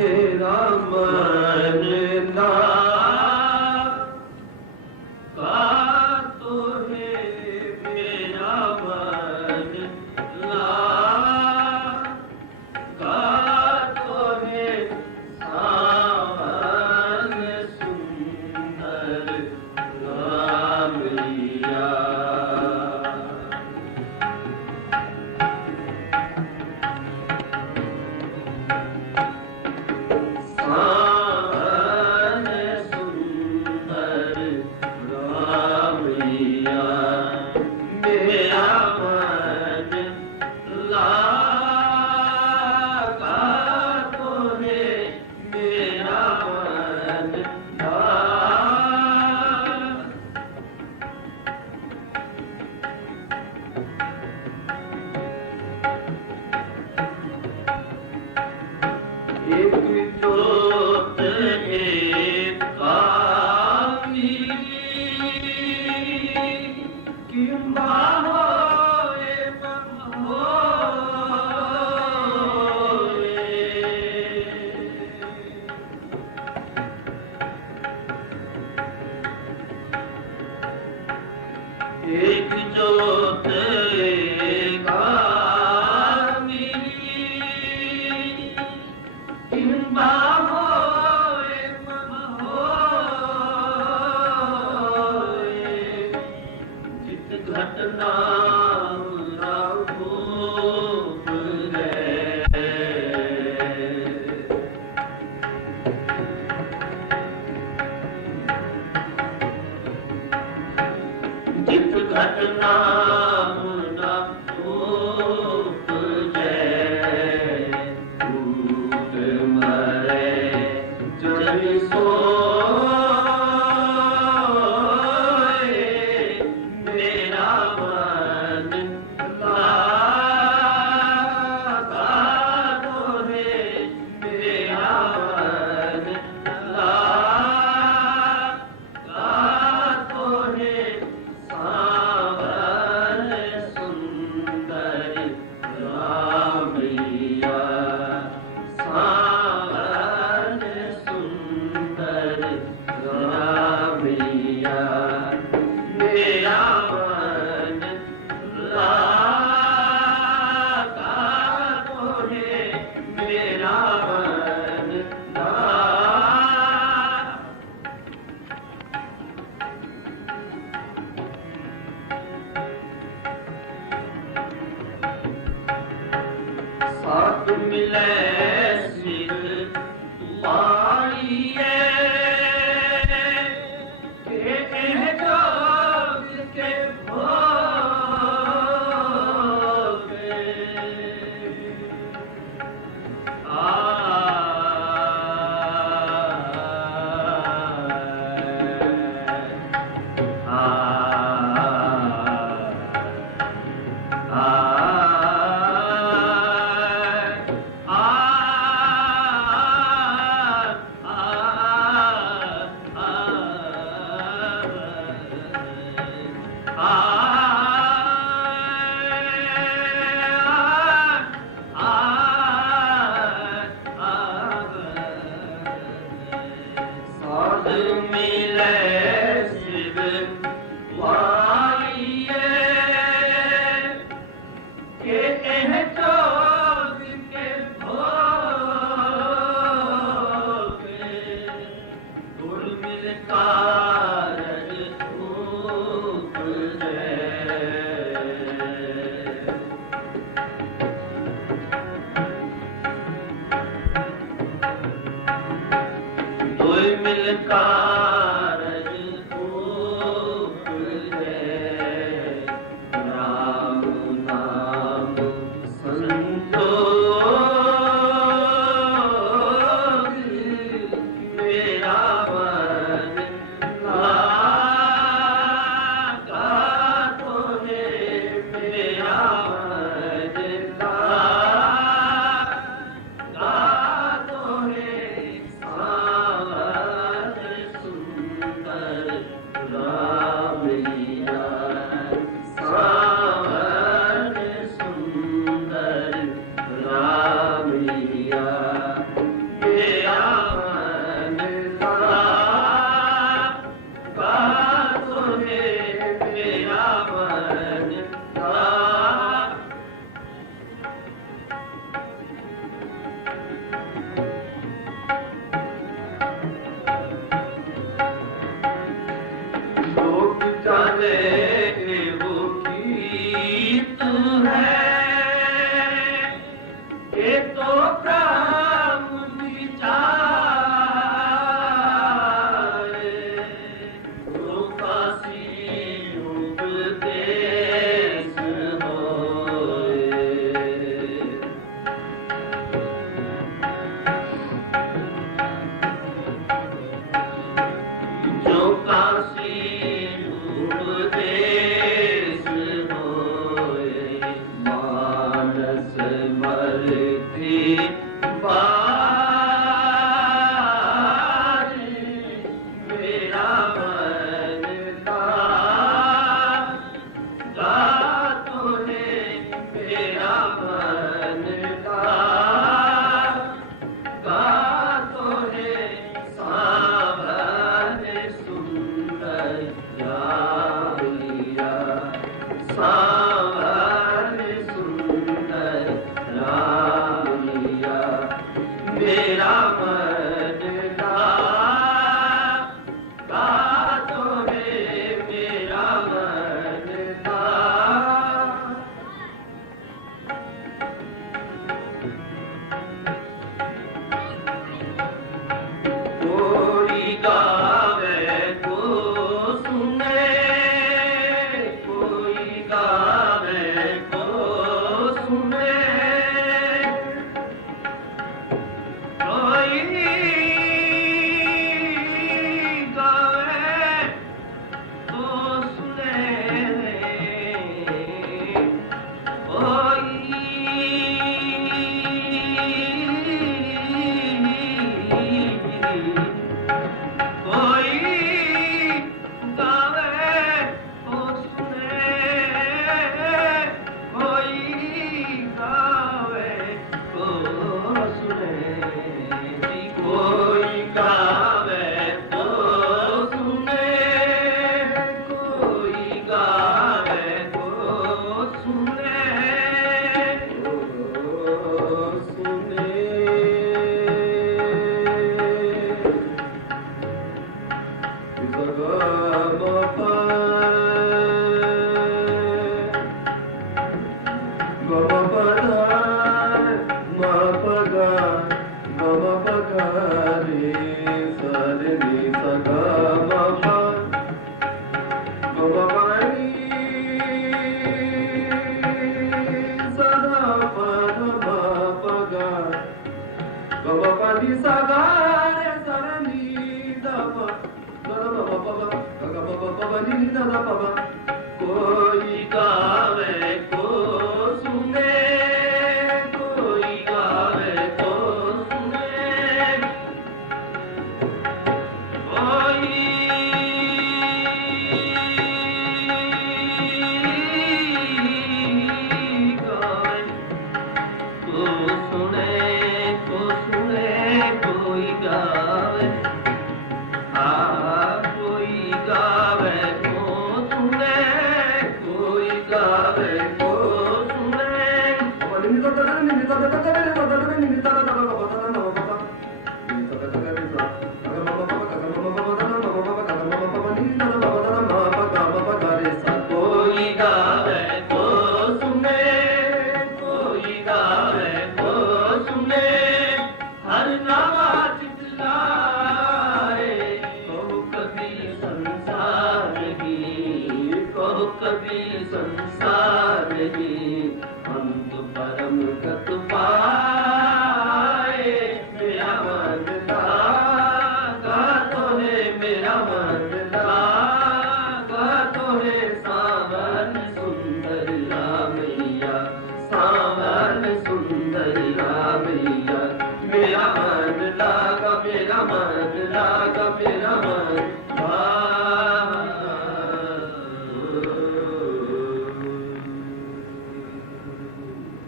Rama. दुनिया मेरा उचित घटना ਗੁਰ sun